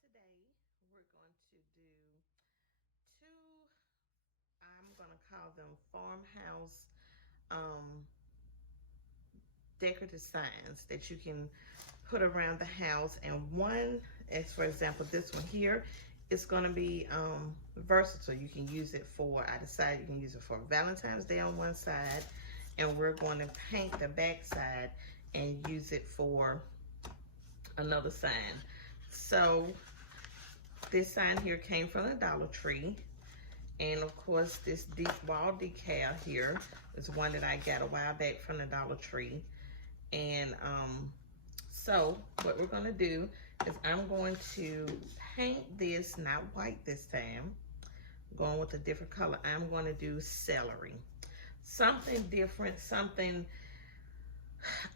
today we're going to do two, I'm going to call them farmhouse um, decorative signs that you can put around the house. And one, as for example, this one here, it's going to be versatile. You can use it for, I decided you can use it for Valentine's Day on one side, and we're going to paint the back side and use it for another sign. So this sign here came from the Dollar Tree. And of course, this wall decal here is one that I got a while back from the Dollar Tree. And so what we're gonna do is I'm going to paint this, not white this time, going with a different color. I'm going to do celery. Something different, something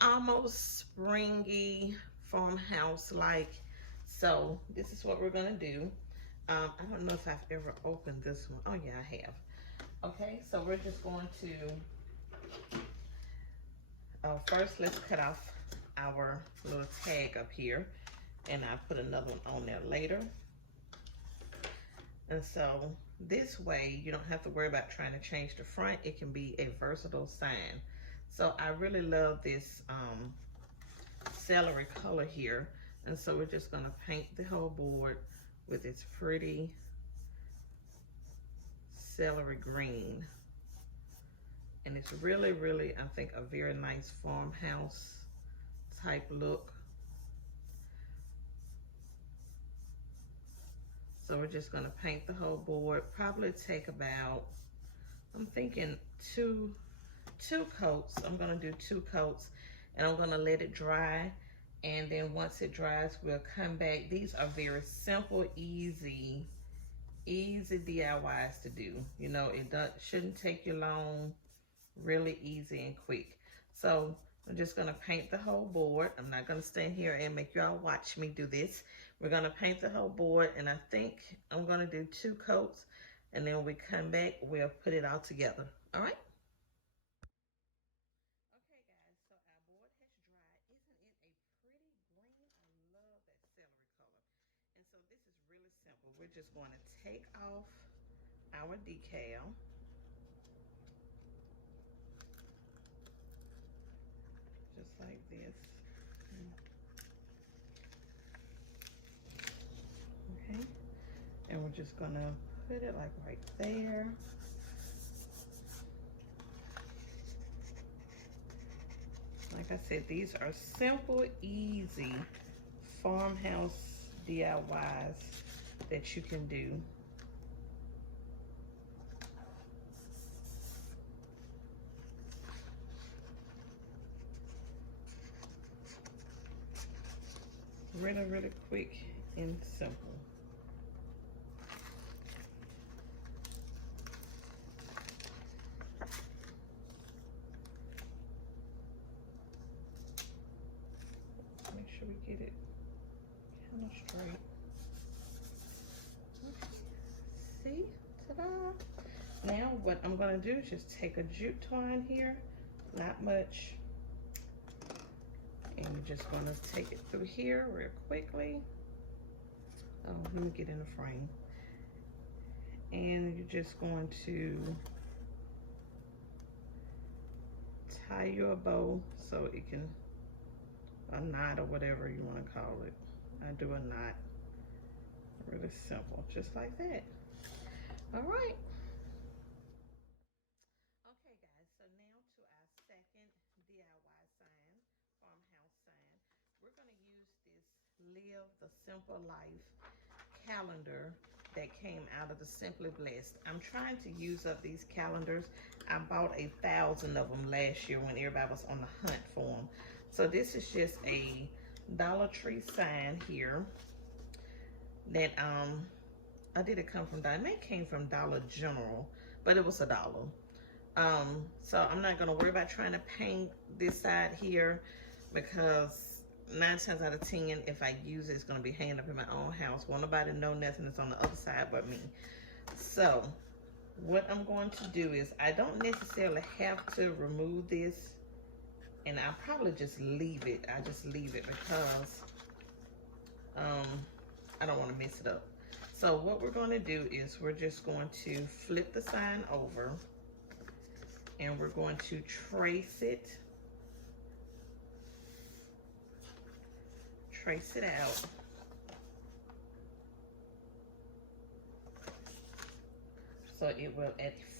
almost springy, farmhouse-like. So this is what we're gonna do. I don't know if I've ever opened this one. Oh yeah, I have. Okay, so we're just going to, first let's cut off our little tag up here, and I'll put another one on there later. And so this way you don't have to worry about trying to change the front. It can be a versatile sign. So I really love this celery color here. And so we're just gonna paint the whole board with its pretty celery green. And it's really, really, I think, a very nice farmhouse type look. So we're just gonna paint the whole board. Probably take about, I'm thinking two coats. I'm gonna do 2 coats, and I'm gonna let it dry. And then once it dries, we'll come back. These are very simple, easy DIYs to do. You know, shouldn't take you long, really easy and quick. So I'm just gonna paint the whole board. I'm not gonna stand here and make y'all watch me do this. We're gonna paint the whole board, and I think I'm gonna do 2 coats, and then when we come back, we'll put it all together, all right? Okay guys, so our board has dried. Isn't it a pretty green? I love that celery color. And so this is really simple. We're just going to take off our decal. Just like this. Okay. And we're just gonna put it like right there. Like I said, these are simple, easy farmhouse DIYs that you can do. Really, really quick and simple. Make sure we get it kind of straight. Okay. See? Ta-da! Now what I'm gonna do is just take a jute twine here, not much, and you're just gonna take it through here real quickly. Oh, let me get in the frame. And you're just going to tie your bow so it can, a knot or whatever you want to call it. I do a knot. Really simple, just like that. All right. Okay guys, so now to our second DIY sign, farmhouse sign. We're gonna use this Live the Simple Life calendar that came out of the Simply Blessed. I'm trying to use up these calendars. I bought 1,000 of them last year when everybody was on the hunt for them. So this is just a Dollar Tree sign here that did it come from Dollar? It came from Dollar General, but it was $1. So I'm not gonna worry about trying to paint this side here, because 9 times out of 10, if I use it, it's gonna be hanging up in my own house. Won't nobody know nothing that's on the other side but me. So what I'm going to do is, I don't necessarily have to remove this, and I'll probably just leave it. I just leave it because I don't want to mess it up. So what we're going to do is we're just going to flip the sign over and we're going to trace it out. So it will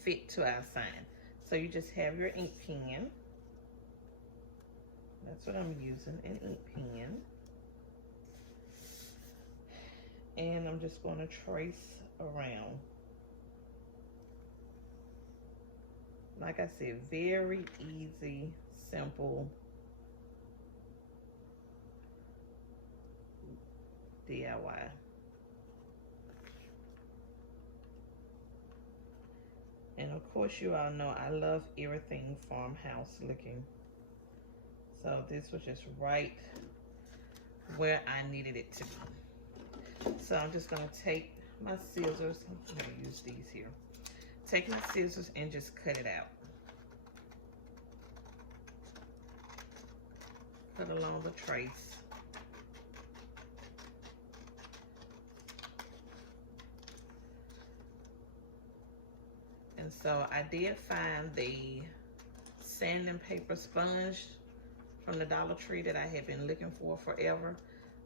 fit to our sign. So you just have your ink pen. That's what I'm using, an ink pen. And I'm just going to trace around. Like I said, very easy, simple DIY. And of course, you all know I love everything farmhouse looking. So this was just right where I needed it to be. So I'm just gonna take my scissors, I'm gonna use these here. Take my scissors and just cut it out. Cut along the trace. And so I did find the sanding paper sponge from the Dollar Tree that I had been looking for forever.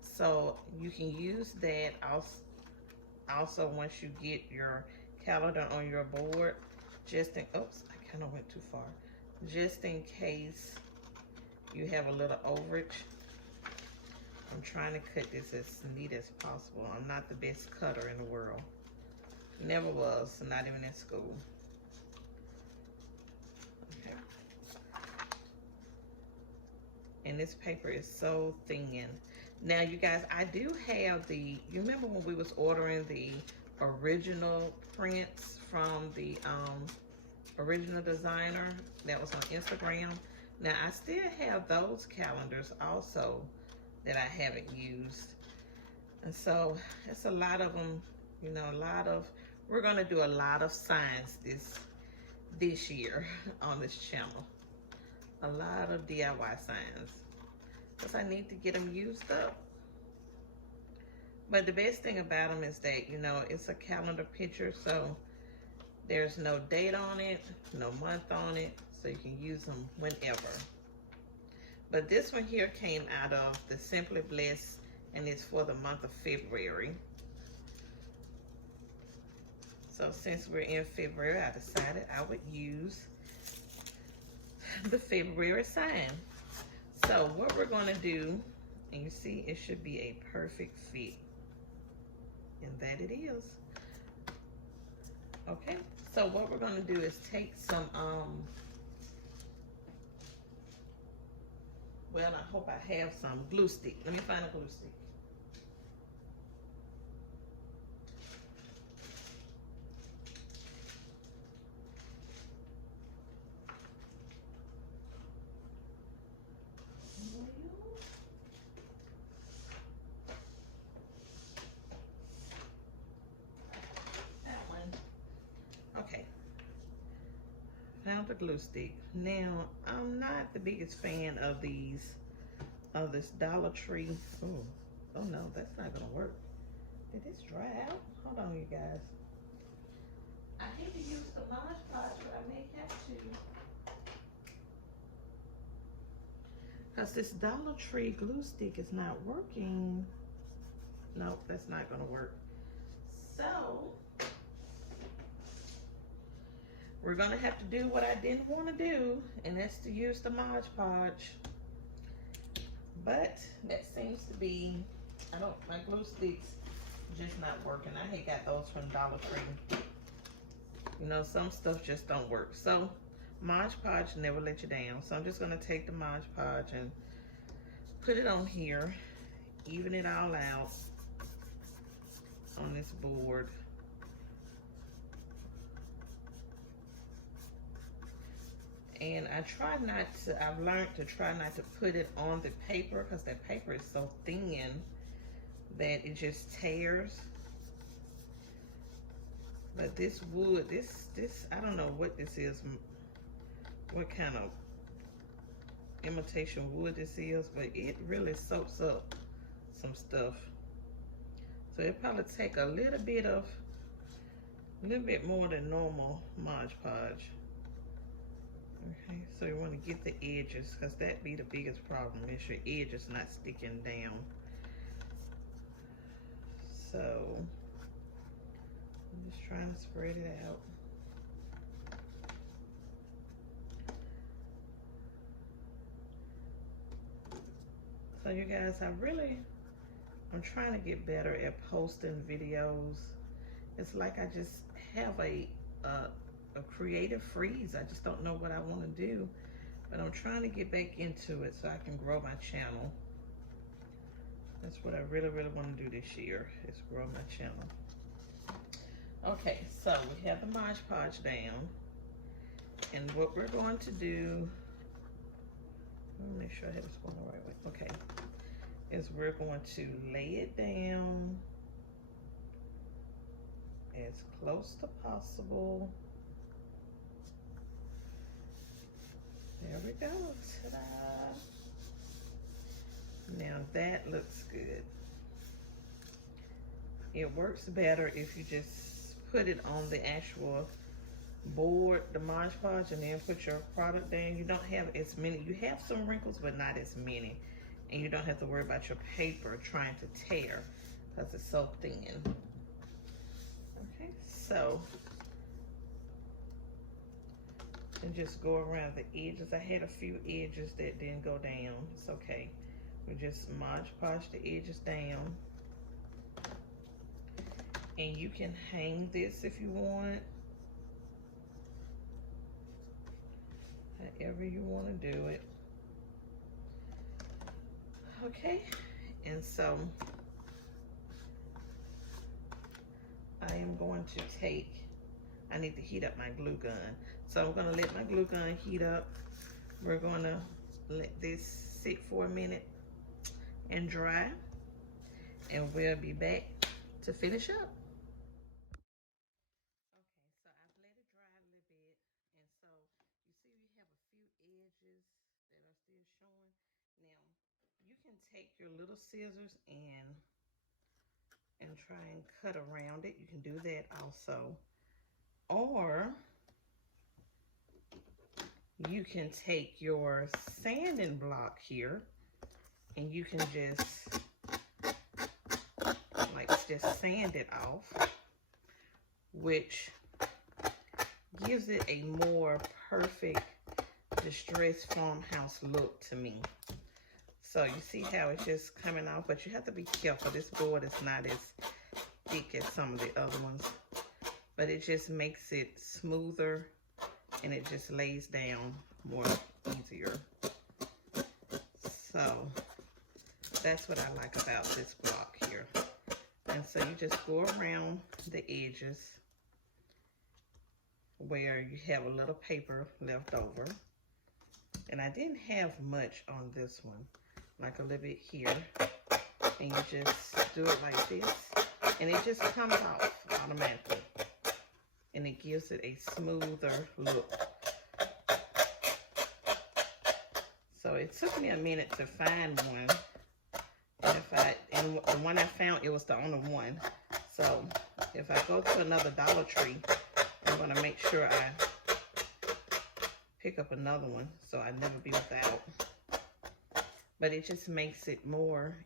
So you can use that also once you get your calendar on your board, just in, oops, I kind of went too far. Just in case you have a little overage. I'm trying to cut this as neat as possible. I'm not the best cutter in the world. Never was, not even in school. Okay. And this paper is so thin. Now you guys, I do have the, you remember when we was ordering the original prints from the original designer that was on Instagram? Now I still have those calendars also that I haven't used. And so it's a lot of them, you know, we're gonna do a lot of signs this year on this channel. A lot of DIY signs, because I need to get them used up. But the best thing about them is that, you know, it's a calendar picture, so there's no date on it, no month on it, so you can use them whenever. But this one here came out of the Simply Blessed, and it's for the month of February. So since we're in February, I decided I would use the February sign. So what we're going to do, and you see it should be a perfect fit, and that it is. Okay, so what we're going to do is take some well, I hope I have some glue stick. Let me find a glue stick. Found the glue stick. Now, I'm not the biggest fan of this Dollar Tree. Oh no, that's not gonna work. Did this dry out? Hold on, you guys. I hate to use the Mod Podge, but I may have to. Because this Dollar Tree glue stick is not working. Nope, that's not gonna work. So, we're gonna have to do what I didn't want to do, and that's to use the Mod Podge. But that seems to be, my glue sticks just not working. I had got those from Dollar Tree. You know, some stuff just don't work. So Mod Podge never let you down. So I'm just gonna take the Mod Podge and put it on here, even it all out on this board. And I've learned to try not to put it on the paper, because that paper is so thin that it just tears. But this wood, this I don't know what this is, what kind of imitation wood this is, but it really soaks up some stuff. So it'll probably take a little bit more than normal Mod Podge. Okay, so you want to get the edges, because that be the biggest problem, is your edges not sticking down. So I'm just trying to spread it out. So you guys, I'm trying to get better at posting videos. It's like I just have a creative freeze. I just don't know what I want to do, but I'm trying to get back into it so I can grow my channel. That's what I really want to do this year, is grow my channel. Okay, so we have the Mod Podge down, and what we're going to do, let me make sure I have this going the right way. Okay, is we're going to lay it down as close to possible. There we go. Ta-da! Now that looks good. It works better if you just put it on the actual board, the Mod Podge, and then put your product down. You don't have as many. You have some wrinkles, but not as many. And you don't have to worry about your paper trying to tear because it's so thin. Okay, so and just go around the edges. I had a few edges that didn't go down. It's okay. We just Mod Podge the edges down. And you can hang this if you want. However you want to do it. Okay, and so I am going to I need to heat up my glue gun. So I'm gonna let my glue gun heat up. We're gonna let this sit for a minute and dry, and we'll be back to finish up. Okay, so I've let it dry a little bit, and so you see we have a few edges that are still showing. Now, you can take your little scissors and try and cut around it. You can do that also. Or you can take your sanding block here and you can just sand it off, which gives it a more perfect distressed farmhouse look to me. So you see how it's just coming off, but you have to be careful. This board is not as thick as some of the other ones, but it just makes it smoother and it just lays down more easier. So that's what I like about this block here. And so you just go around the edges where you have a little paper left over. And I didn't have much on this one, like a little bit here. And you just do it like this, and it just comes off automatically. And it gives it a smoother look. So it took me a minute to find one. And the one I found, it was the only one. So if I go to another Dollar Tree, I'm gonna make sure I pick up another one so I never be without. But it just makes it more,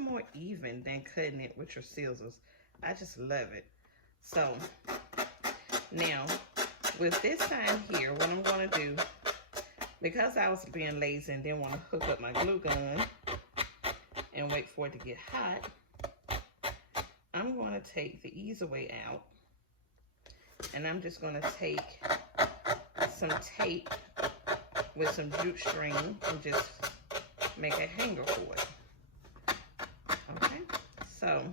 more even than cutting it with your scissors. I just love it. So now with this side here, what I'm gonna do, because I was being lazy and didn't want to hook up my glue gun and wait for it to get hot, I'm going to take the easy way out, and I'm just going to take some tape with some jute string and just make a hanger for it. Okay, so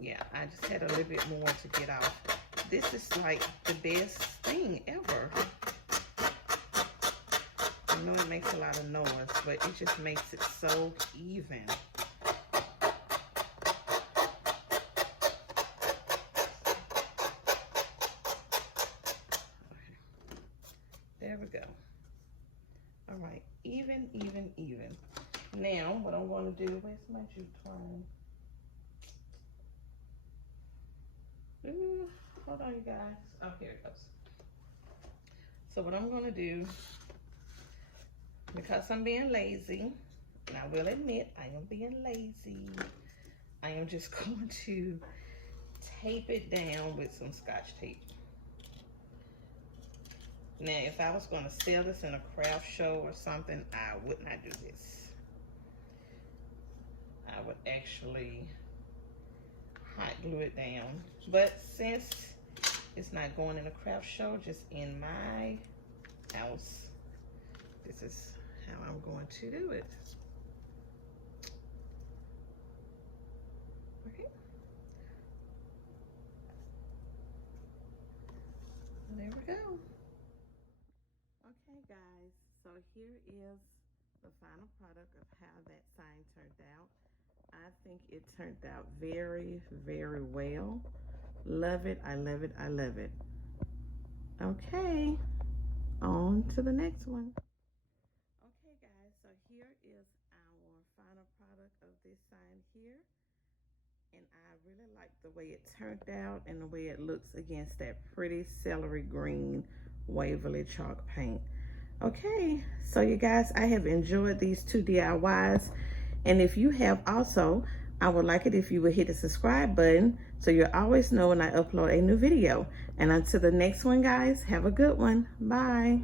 yeah, I just had a little bit more to get off. This is like the best thing ever. I know it makes a lot of noise, but it just makes it so even. There we go. All right, even. Now, what I'm going to do, where's my jute twine? Ooh, hold on, you guys. Oh, here it goes. So what I'm gonna do, because I'm being lazy, and I will admit I am being lazy, I am just going to tape it down with some Scotch tape. Now, if I was going to sell this in a craft show or something, I would not do this. I would actually hot glue it down. But since it's not going in a craft show, just in my house, this is how I'm going to do it. Okay. There we go. Okay, guys, so here is the final product of how that sign turned out. I think it turned out very, very well. Love it, I love it, I love it. Okay, on to the next one. Okay, guys, so here is our final product of this sign here. And I really like the way it turned out and the way it looks against that pretty celery green Waverly chalk paint. Okay, so you guys, I have enjoyed these 2 DIYs. And if you have also, I would like it if you would hit the subscribe button so you'll always know when I upload a new video. And until the next one, guys, have a good one. Bye.